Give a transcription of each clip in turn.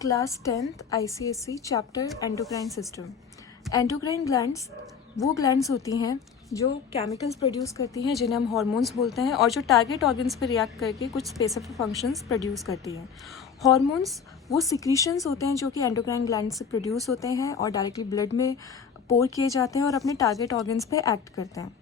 Class 10th ICSE chapter endocrine system. Endocrine glands वो glands होती हैं जो केमिकल्स प्रोड्यूस करती हैं जिन्हें हम हार्मोन्स बोलते हैं और जो टारगेट ऑर्गन्स पर रिएक्ट करके कुछ स्पेसिफिक फंक्शंस प्रोड्यूस करती हैं। हार्मोन्स वो सिक्रीशंस होते हैं जो कि एंडोक्राइन ग्लैंड से प्रोड्यूस होते हैं और डायरेक्टली ब्लड में पोर किए जाते हैं और अपने टारगेट ऑर्गन्स पे एक्ट करते हैं।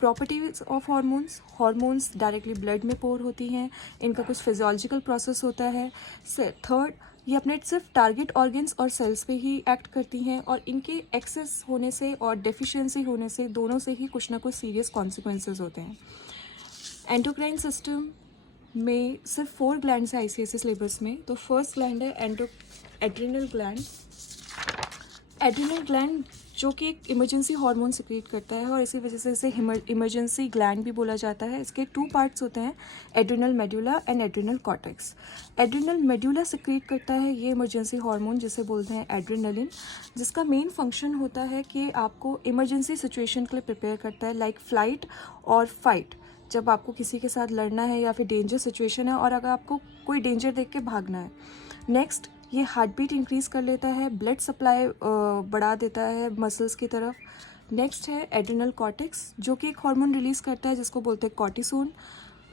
Properties of hormones directly blood में पोर होती हैं, इनका कुछ फिजियोलॉजिकल प्रोसेस होता है। थर्ड, ये अपने सिर्फ टारगेट ऑर्गन्स और सेल्स पे ही एक्ट करती हैं और इनके एक्सेस होने से और डेफिशिएंसी होने से दोनों से ही कुछ ना कुछ सीरियस कॉन्सिक्वेंसेज होते हैं। एंडोक्राइन सिस्टम में सिर्फ 4 ग्लैंड्स है ICSE सिलेबस में। तो फर्स्ट ग्लैंड है एड्रिनल ग्लैंड। एड्रिनल ग्लैंड जो कि एक इमरजेंसी हार्मोन सिक्रीट करता है और इसी वजह से इसे इमरजेंसी ग्लैंड भी बोला जाता है। इसके 2 पार्ट्स होते हैं, adrenal medulla and adrenal cortex. Adrenal medulla secrete करता है ये इमरजेंसी हार्मोन जिसे बोलते हैं एड्रेनलिन, जिसका मेन फंक्शन होता है कि आपको इमरजेंसी सिचुएशन के लिए प्रिपेयर करता है, लाइक फ्लाइट और फाइट। जब आपको किसी के साथ लड़ना है या फिर डेंजर सिचुएशन है और अगर आपको कोई डेंजर देख के भागना है। नेक्स्ट, ये हार्ट बीट इंक्रीज़ कर लेता है, ब्लड सप्लाई बढ़ा देता है मसल्स की तरफ। नेक्स्ट है एड्रिनल कॉर्टेक्स जो कि एक हार्मोन रिलीज़ करता है जिसको बोलते हैं कॉर्टिसोन।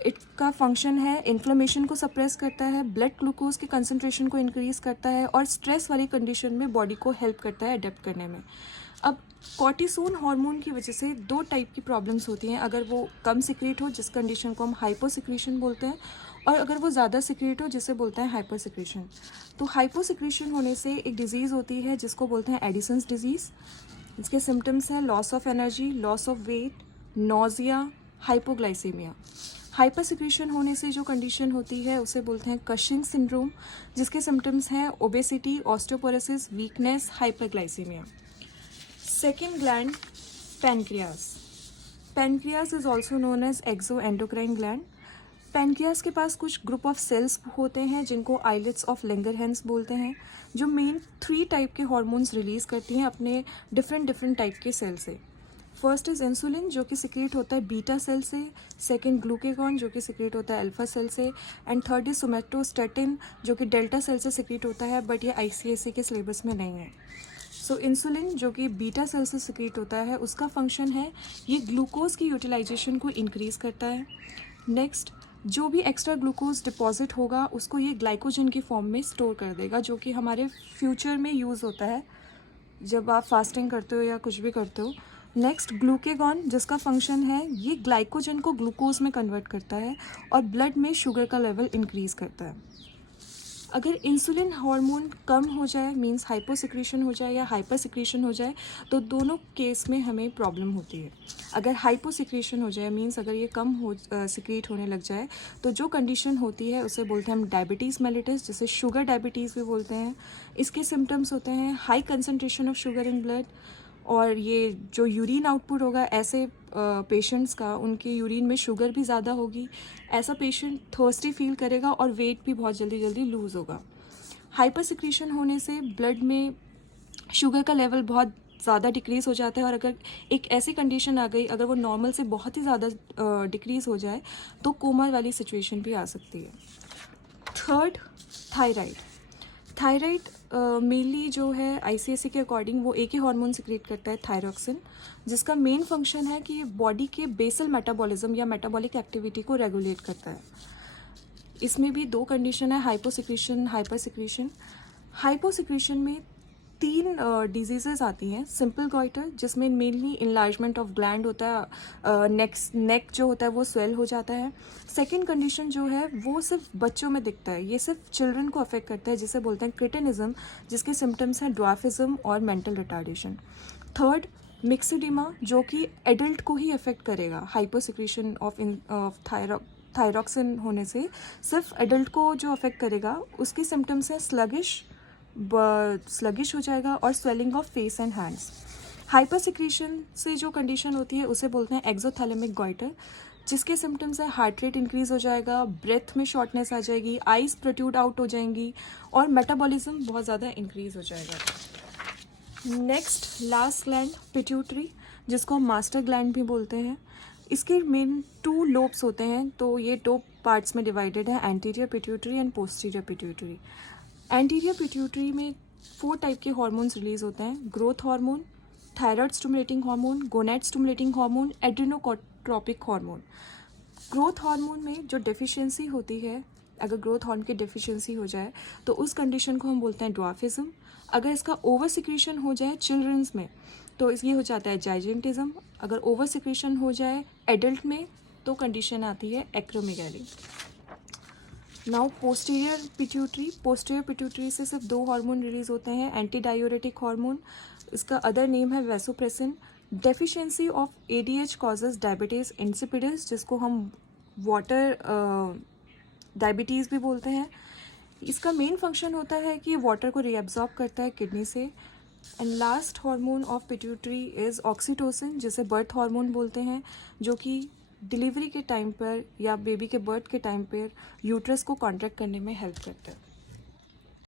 इसका फंक्शन है इन्फ्लेमेशन को सप्रेस करता है, ब्लड ग्लूकोज के कंसंट्रेशन को इंक्रीज़ करता है और स्ट्रेस वाली कंडीशन में बॉडी को हेल्प करता है अडेप्ट करने में। अब कॉर्टिसोन हार्मोन की वजह से 2 टाइप की प्रॉब्लम्स होती हैं। अगर वो कम सिक्रीट हो जिस कंडीशन को हम हाइपोसिक्रीशन बोलते हैं, और अगर वो ज़्यादा सिक्रीट हो जिसे बोलते हैं हाइपरसिक्रीशन। तो हाइपोसिक्रीशन होने से एक डिजीज़ होती है जिसको बोलते हैं एडिसन्स डिजीज़। इसके सिम्टम्स हैं loss of energy, loss of weight, nausea, hypoglycaemia. Hypersecretion होने से जो कंडीशन होती है उसे बोलते हैं कशिंग सिंड्रोम, जिसके सिम्टम्स हैं obesity, osteoporosis, weakness, hyperglycaemia. Second gland, pancreas. Pancreas is also known as exoendocrine gland. Pancreas के पास कुछ ग्रुप ऑफ सेल्स होते हैं जिनको आइलेट्स ऑफ लैंगरहैंस बोलते हैं, जो मेन 3 टाइप के हार्मोन्स रिलीज़ करती हैं अपने डिफरेंट टाइप के सेल से। फर्स्ट इज़ इंसुलिन जो कि सिक्रेट होता है बीटा सेल से, सेकंड ग्लूकेगॉन जो कि सिक्रेट होता है अल्फा सेल से, एंड थर्ड इज सोमेटोस्टेटिन जो कि डेल्टा सेल से सिक्रेट होता है, बट ये ICSE के सिलेबस में नहीं है। सो इंसुलिन जो कि बीटा सेल से सिक्रेट होता है उसका फंक्शन है ये ग्लूकोज की यूटिलाइजेशन को इंक्रीज़ करता है। नेक्स्ट, जो भी एक्स्ट्रा ग्लूकोज डिपॉजिट होगा उसको ये ग्लाइकोजन की फॉर्म में स्टोर कर देगा, जो कि हमारे फ्यूचर में यूज़ होता है जब आप फास्टिंग करते हो या कुछ भी करते हो। नेक्स्ट, ग्लूकेगॉन जिसका फंक्शन है ये ग्लाइकोजन को ग्लूकोज में कन्वर्ट करता है और ब्लड में शुगर का लेवल इंक्रीज़ करता है। अगर इंसुलिन हार्मोन कम हो जाए, मींस हाइपोसिक्रीशन हो जाए या हाइपरसिक्रीशन हो जाए, तो दोनों केस में हमें प्रॉब्लम होती है। अगर हाइपोसिक्रीशन हो जाए, मींस अगर ये कम हो सिक्रीट होने लग जाए, तो जो कंडीशन होती है उसे बोलते हैं हम डायबिटीज़ मेलिटस, जिसे शुगर डायबिटीज़ भी बोलते हैं। इसके सिम्टम्स होते हैं high concentration of sugar in blood, और ये जो यूरिन आउटपुट होगा ऐसे पेशेंट्स का, उनके यूरिन में शुगर भी ज़्यादा होगी, ऐसा पेशेंट थर्स्टी फील करेगा और वेट भी बहुत जल्दी लूज़ होगा। हाइपर सिक्रीशन होने से ब्लड में शुगर का लेवल बहुत ज़्यादा डिक्रीज़ हो जाता है, और अगर एक ऐसी कंडीशन आ गई, अगर वो नॉर्मल से बहुत ही ज़्यादा डिक्रीज़ हो जाए तो कोमा वाली सिचुएशन भी आ सकती है। थर्ड, थायराइड मेनली जो है ICSE के अकॉर्डिंग वो एक ही हार्मोन सिक्रेट करता है, थायरॉक्सिन, जिसका मेन फंक्शन है कि बॉडी के बेसल मेटाबॉलिज्म या मेटाबॉलिक एक्टिविटी को रेगुलेट करता है। इसमें भी 2 कंडीशन है, हाइपोसिक्रीशन, हाइपरसिक्रीशन। हाइपोसिक्रीशन में 3 डिजीज़ेस आती हैं। सिंपल गॉइटर जिसमें मेनली इनलार्जमेंट ऑफ ग्लैंड होता है, नेक जो होता है वो स्वेल हो जाता है। सेकंड कंडीशन जो है वो सिर्फ बच्चों में दिखता है, ये सिर्फ चिल्ड्रन को अफेक्ट करता है, जिसे बोलते हैं क्रिटिनिज्म, जिसके सिम्टम्स हैं ड्वार्फिज्म और मेंटल रिटार्डेशन। थर्ड, मिक्सिडिमा जो कि एडल्ट को ही अफेक्ट करेगा। हाइपोसिक्रीशन ऑफ थायरॉक्सिन होने से सिर्फ एडल्ट को जो अफेक्ट करेगा, उसकी सिम्टम्स हैं स्लगिश हो जाएगा और swelling of face and hands. Hyper secretion से जो कंडीशन होती है उसे बोलते हैं एक्सोथैलेमिक गॉइटर, जिसके सिम्टम्स है हार्ट रेट इंक्रीज़ हो जाएगा, ब्रेथ में शॉर्टनेस आ जाएगी, आइज प्रोट्रूड आउट हो जाएंगी और मेटाबॉलिज्म बहुत ज़्यादा इंक्रीज़ हो जाएगा। नेक्स्ट, लास्ट ग्लैंड, पिट्यूटरी, जिसको हम मास्टर ग्लैंड भी बोलते हैं। इसके मेन 2 लोब्स होते हैं, तो ये 2 पार्ट्स में डिवाइडेड है, anterior pituitary and posterior pituitary. Anterior pituitary में 4 टाइप के हॉर्मोन्स रिलीज होते हैं, growth hormone, thyroid stimulating hormone, gonad stimulating hormone, adrenocortic hormone. Growth hormone में जो डेफिशिएंसी होती है, अगर ग्रोथ हार्मोन की डेफिशिएंसी हो जाए तो उस कंडीशन को हम बोलते हैं ड्वार्फिज्म। अगर इसका ओवर सिक्रीशन हो जाए चिल्ड्रंस में तो ये हो जाता है जाइजेंटिज्म। अगर ओवर सिक्रीशन हो जाए एडल्ट में तो कंडीशन आती है एक्रोमेगाली। नाउ पोस्टीरियर पिट्यूटरी से सिर्फ 2 हार्मोन रिलीज होते हैं, एंटी डायूरेटिक हार्मोन, इसका अदर नेम है vasopressin. Deficiency of ADH causes diabetes insipidus, जिसको हम वाटर डायबिटीज़ भी बोलते हैं। इसका मेन फंक्शन होता है कि वाटर को रीअब्जॉर्ब करता है किडनी से। And last hormone of pituitary is oxytocin, जिसे बर्थ हार्मोन बोलते हैं, जो कि डिलीवरी के टाइम पर या बेबी के बर्थ के टाइम पर यूट्रस को कॉन्ट्रैक्ट करने में हेल्प करता है।